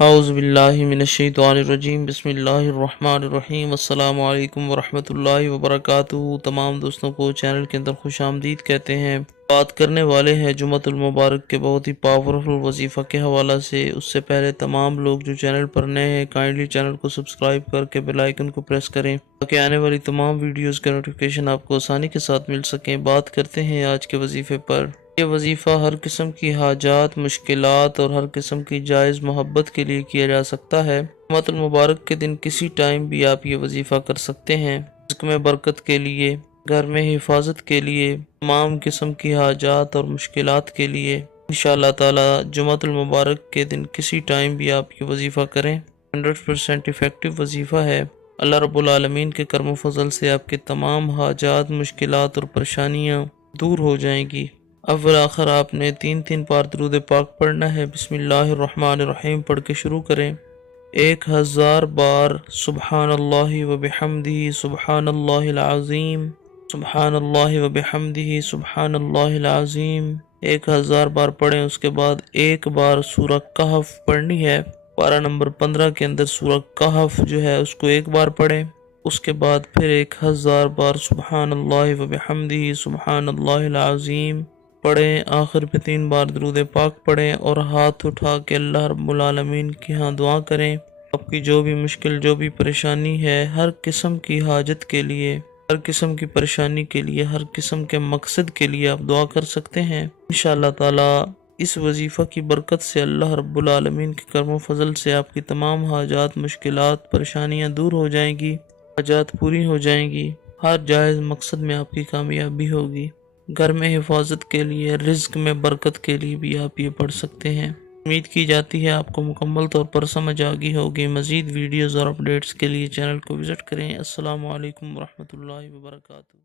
اعوذ باللہ من الشیطان الرجیم، بسم اللہ الرحمن الرحیم۔ السلام علیکم ورحمۃ اللہ وبرکاتہ۔ تمام دوستوں کو چینل کے اندر خوش آمدید کہتے ہیں۔ بات کرنے والے ہیں جمعۃ المبارک کے بہت ہی پاورفل وظیفہ کے حوالہ سے۔ اس سے پہلے تمام لوگ جو چینل پر نئے ہیں کائنڈلی چینل کو سبسکرائب کر کے بیل آئیکن کو پریس کریں تاکہ آنے والی تمام ویڈیوز کے نوٹیفیکیشن آپ کو آسانی کے ساتھ مل سکیں۔ بات کرتے ہیں آج کے وظیفے پر۔ یہ وظیفہ ہر قسم کی حاجات، مشکلات اور ہر قسم کی جائز محبت کے لیے کیا جا سکتا ہے۔ جمعۃ المبارک کے دن کسی ٹائم بھی آپ یہ وظیفہ کر سکتے ہیں۔ رزق میں برکت کے لیے، گھر میں حفاظت کے لیے، تمام قسم کی حاجات اور مشکلات کے لیے انشاءاللہ تعالی جمعۃ المبارک کے دن کسی ٹائم بھی آپ یہ وظیفہ کریں۔ 100% ایفیکٹو وظیفہ ہے۔ اللہ رب العالمین کے کرم و فضل سے آپ کے تمام حاجات، مشکلات اور پریشانیاں دور ہو جائیں گی۔ اول آخر آپ نے 3 بار درود پاک پڑھنا ہے۔ بسم اللہ الرحمن الرحیم پڑھ کے شروع کریں۔ 1000 بار سبحان اللہ و بحمدہ سبحان اللہ العظیم، سبحان اللہ و بحمدہ سبحان اللہ العظیم 1000 بار پڑھیں۔ اس کے بعد ایک بار سورہ کہف پڑھنی ہے۔ پارہ نمبر 15 کے اندر سورہ کہف جو ہے اس کو ایک بار پڑھیں۔ اس کے بعد پھر 1000 بار سبحان اللہ و بحمدہ سبحان اللہ العظیم پڑھیں۔ آخر پہ 3 بار درود پاک پڑھیں اور ہاتھ اٹھا کے اللہ رب العالمین کی ہاں دعا کریں۔ آپ کی جو بھی مشکل، جو بھی پریشانی ہے، ہر قسم کی حاجت کے لیے، ہر قسم کی پریشانی کے لیے، ہر قسم کے مقصد کے لیے آپ دعا کر سکتے ہیں۔ انشاءاللہ تعالی اس وظیفہ کی برکت سے اللہ رب العالمین کے کرم و فضل سے آپ کی تمام حاجات، مشکلات، پریشانیاں دور ہو جائیں گی، حاجات پوری ہو جائیں گی، ہر جائز مقصد میں آپ کی کامیابی ہوگی۔ گھر میں حفاظت کے لیے، رزق میں برکت کے لیے بھی آپ یہ پڑھ سکتے ہیں۔ امید کی جاتی ہے آپ کو مکمل طور پر سمجھ آ گئی ہوگی۔ مزید ویڈیوز اور اپڈیٹس کے لیے چینل کو وزٹ کریں۔ السلام علیکم ورحمۃ اللہ وبرکاتہ۔